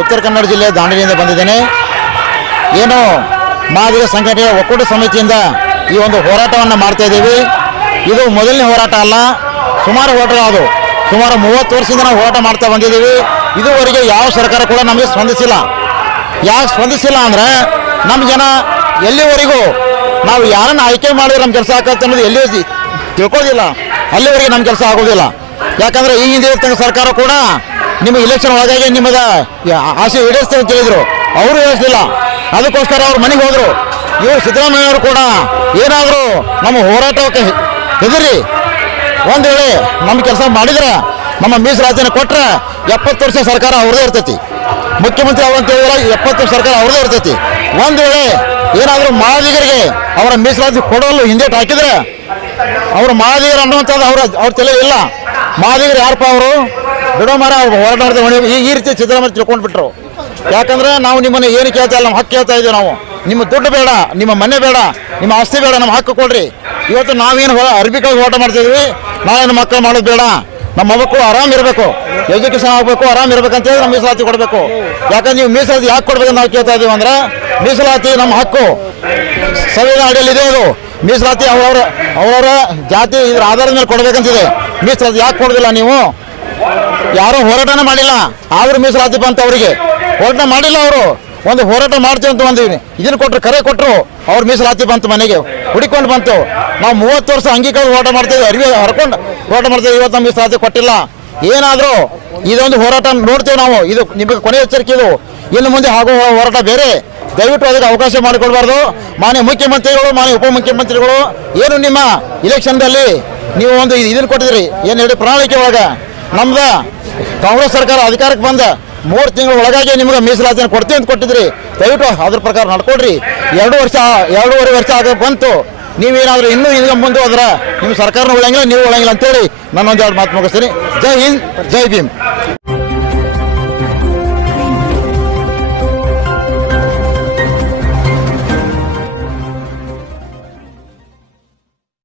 ಉತ್ತರ ಕನ್ನಡ ಜಿಲ್ಲೆ ದಾಂಡೇಲಿಯಿಂದ ಬಂದಿದ್ದೇನೆ. ಏನು ಮಾದಿಗ ಸಂಘಟನೆಯ ಒಕ್ಕೂಟ ಸಮಿತಿಯಿಂದ ಈ ಒಂದು ಹೋರಾಟವನ್ನು ಮಾಡ್ತಾ ಇದ್ದೀವಿ. ಇದು ಮೊದಲನೇ ಹೋರಾಟ ಅಲ್ಲ, ಸುಮಾರು ಹೋರಾಟಗಳು. ಸುಮಾರು 30 ವರ್ಷದಿಂದ ನಾವು ಹೋರಾಟ ಮಾಡ್ತಾ ಬಂದಿದ್ದೀವಿ. ಇದುವರೆಗೆ ಯಾವ ಸರ್ಕಾರ ಕೂಡ ನಮಗೆ ಸ್ಪಂದಿಸಿಲ್ಲ. ಯಾಕೆ ಸ್ಪಂದಿಸಿಲ್ಲ ಅಂದರೆ ನಮ್ಮ ಜನ ಎಲ್ಲಿವರೆಗೂ ನಾವು ಯಾರನ್ನು ಆಯ್ಕೆ ಮಾಡಿದ್ರೆ ನಮ್ಮ ಕೆಲಸ ಆಗತ್ತೆ ಅನ್ನೋದು ಎಲ್ಲಿ ತಿಳ್ಕೊಳ್ಳೋದಿಲ್ಲ, ಅಲ್ಲಿವರೆಗೆ ನಮ್ಮ ಕೆಲಸ ಆಗೋದಿಲ್ಲ. ಯಾಕಂದರೆ ಈ ಹಿಂದೆ ಇರ್ತಕ್ಕ ಸರ್ಕಾರ ಕೂಡ ನಿಮ್ಮ ಇಲೆಕ್ಷನ್ ಒಳಗಾಗಿ ನಿಮ್ಮದ ಆಸೆ ಈಡೇರಿಸ್ತೇವೆ ಅಂತ ಹೇಳಿದರು, ಅವರು ಹೇಳಿಸಲಿಲ್ಲ. ಅದಕ್ಕೋಸ್ಕರ ಅವ್ರ ಮನೆಗೆ ಹೋದರು. ಇವರು ಸಿದ್ದರಾಮಯ್ಯವರು ಕೂಡ ಏನಾದರೂ ನಮ್ಮ ಹೋರಾಟಕ್ಕೆ ಹೆದರಿ ಒಂದು ವೇಳೆ ನಮ್ಮ ಕೆಲಸ ಮಾಡಿದ್ರೆ, ನಮ್ಮ ಮೀಸಲಾತಿಯನ್ನು ಕೊಟ್ಟರೆ 70 ವರ್ಷ ಸರ್ಕಾರ ಅವ್ರದೇ ಇರ್ತೈತಿ. ಮುಖ್ಯಮಂತ್ರಿ ಅವರು ಅಂತ ಹೇಳಿದ್ರೆ 70 ವರ್ಷ ಸರ್ಕಾರ ಅವ್ರದೇ ಇರ್ತೈತಿ. ಒಂದು ವೇಳೆ ಏನಾದರೂ ಮಾದಿಗರಿಗೆ ಅವರ ಮೀಸಲಾತಿ ಕೊಡಲು ಹಿಂದೇಟು ಹಾಕಿದರೆ ಅವರು ಮಾದಿಗರು ಅನ್ನುವಂಥದ್ದು ಅವ್ರ ತಲೆ ಇಲ್ಲ. ಮಾದಿಗರು ಯಾರಪ್ಪ ಅವರು ಬಿಡೋ ಮರ ಹೋರಾಟ ಮಾಡ್ತಾರೆ. ಈ ರೀತಿ ಸಿದ್ದರಾಮಯ್ಯ ತಿಳ್ಕೊಂಡ್ಬಿಟ್ರು. ಯಾಕಂದರೆ ನಾವು ನಿಮ್ಮನ್ನು ಏನು ಕೇಳ್ತಾ ಇಲ್ಲ, ನಮ್ಮ ಹಕ್ಕು ಕೇಳ್ತಾ ಇದ್ದೀವಿ. ನಾವು ನಿಮ್ಮ ದುಡ್ಡು ಬೇಡ, ನಿಮ್ಮ ಮನೆ ಬೇಡ, ನಿಮ್ಮ ಆಸ್ತಿ ಬೇಡ, ನಮ್ಮ ಹಕ್ಕು ಕೊಡ್ರಿ. ಇವತ್ತು ನಾವೇನು ಅರ್ಬಿಕಾಗಿ ಹೋರಾಟ ಮಾಡ್ತಿದ್ವಿ, ನಾಳೆ ನಮ್ಮ ಮಕ್ಕಳು ಮಾಡೋದು ಬೇಡ, ನಮ್ಮ ಮಕ್ಕಳು ಆರಾಮ್ ಇರಬೇಕು, ಎಜುಕೇಷನ್ ಆಗಬೇಕು, ಆರಾಮ್ ಇರಬೇಕಂತೇಳಿ ನಮ್ಮ ಮೀಸಲಾತಿ ಕೊಡಬೇಕು. ಯಾಕಂದ್ರೆ ನೀವು ಮೀಸಲಾತಿ ಯಾಕೆ ಕೊಡ್ಬೇಕಂತ ನಾವು ಕೇಳ್ತಾ ಇದ್ದೀವಿ ಅಂದರೆ, ಮೀಸಲಾತಿ ನಮ್ಮ ಹಕ್ಕು, ಸಂವಿಧಾನ ಅಡಿಯಲ್ಲಿದೆ. ಅದು ಮೀಸಲಾತಿ ಅವರವರ ಜಾತಿ ಇದರ ಆಧಾರದ ಮೇಲೆ ಕೊಡಬೇಕಂತಿದೆ. ಮೀಸಲಾತಿ ಯಾಕೆ ಕೊಡೋದಿಲ್ಲ ನೀವು? ಯಾರೂ ಹೋರಾಟನೇ ಮಾಡಿಲ್ಲ, ಆದರೂ ಮೀಸಲಾತಿ ಬಂತು ಅವರಿಗೆ. ಹೋರಾಟ ಮಾಡಿಲ್ಲ ಅವರು, ಒಂದು ಹೋರಾಟ ಮಾಡ್ತೀವಿ ಅಂತ ಬಂದೀವಿ, ಇದನ್ನು ಕೊಟ್ಟರು, ಕರೆ ಕೊಟ್ಟರು, ಅವ್ರ ಮೀಸಲಾತಿ ಬಂತು, ಮನೆಗೆ ಹುಡಿಕೊಂಡು ಬಂತು. ನಾವು 30 ವರ್ಷ ಅಂಗೀಕಾರ ಹೋರಾಟ ಮಾಡ್ತೀವಿ, ಅರಿವಿ ಹರ್ಕೊಂಡು ಹೋರಾಟ ಮಾಡ್ತೀವಿ. ಇವತ್ತು ನಮ್ಮ ಮೀಸಲಾತಿ ಕೊಟ್ಟಿಲ್ಲ. ಏನಾದರೂ ಇದೊಂದು ಹೋರಾಟ ನೋಡ್ತೇವೆ ನಾವು. ಇದು ನಿಮಗೆ ಕೊನೆ ಎಚ್ಚರಿಕೆ. ಇದು ಇನ್ನು ಮುಂದೆ ಆಗೋ ಹೋರಾಟ ಬೇರೆ. ದಯವಿಟ್ಟು ಅದಕ್ಕೆ ಅವಕಾಶ ಮಾಡಿಕೊಡ್ಬಾರ್ದು. ಮಾನ್ಯ ಮುಖ್ಯಮಂತ್ರಿಗಳು, ಮಾನ್ಯ ಉಪಮುಖ್ಯಮಂತ್ರಿಗಳು, ಏನು ನಿಮ್ಮ ಇಲೆಕ್ಷನ್ದಲ್ಲಿ ನೀವು ಒಂದು ಇದನ್ನು ಕೊಟ್ಟಿದ್ದೀರಿ, ಏನು ಹೇಳಿ ಪ್ರಣಾಳಿಕೆ ಒಳಗೆ ನಮ್ದು ಕಾಂಗ್ರೆಸ್ ಸರ್ಕಾರ ಅಧಿಕಾರಕ್ಕೆ ಬಂದ 3 ತಿಂಗಳ ಒಳಗಾಗಿ ನಿಮಗೆ ಮೀಸಲಾತಿಯನ್ನು ಕೊಡ್ತೀವಿ ಅಂತ ಕೊಟ್ಟಿದ್ರಿ. ದಯವಿಟ್ಟು ಅದ್ರ ಪ್ರಕಾರ ನಡ್ಕೊಡ್ರಿ. 2-2.5 ವರ್ಷ ಆಗ ಬಂತು. ನೀವೇನಾದರೂ ಇನ್ನೂ ಹಿಂಗೆ ಮುಂದೆ ಹೋದ್ರೆ ನಿಮ್ಮ ಸರ್ಕಾರನೂ ಉಳಿಯಂಗಿಲ್ಲ, ನೀವು ಉಳಿಯಂಗಿಲ್ಲ ಅಂತೇಳಿ ನಾನೊಂದು 2 ಮಾತು ಮುಗಿಸ್ತೀನಿ. ಜೈ ಹಿಂದ್, ಜೈ ಭೀಮ್.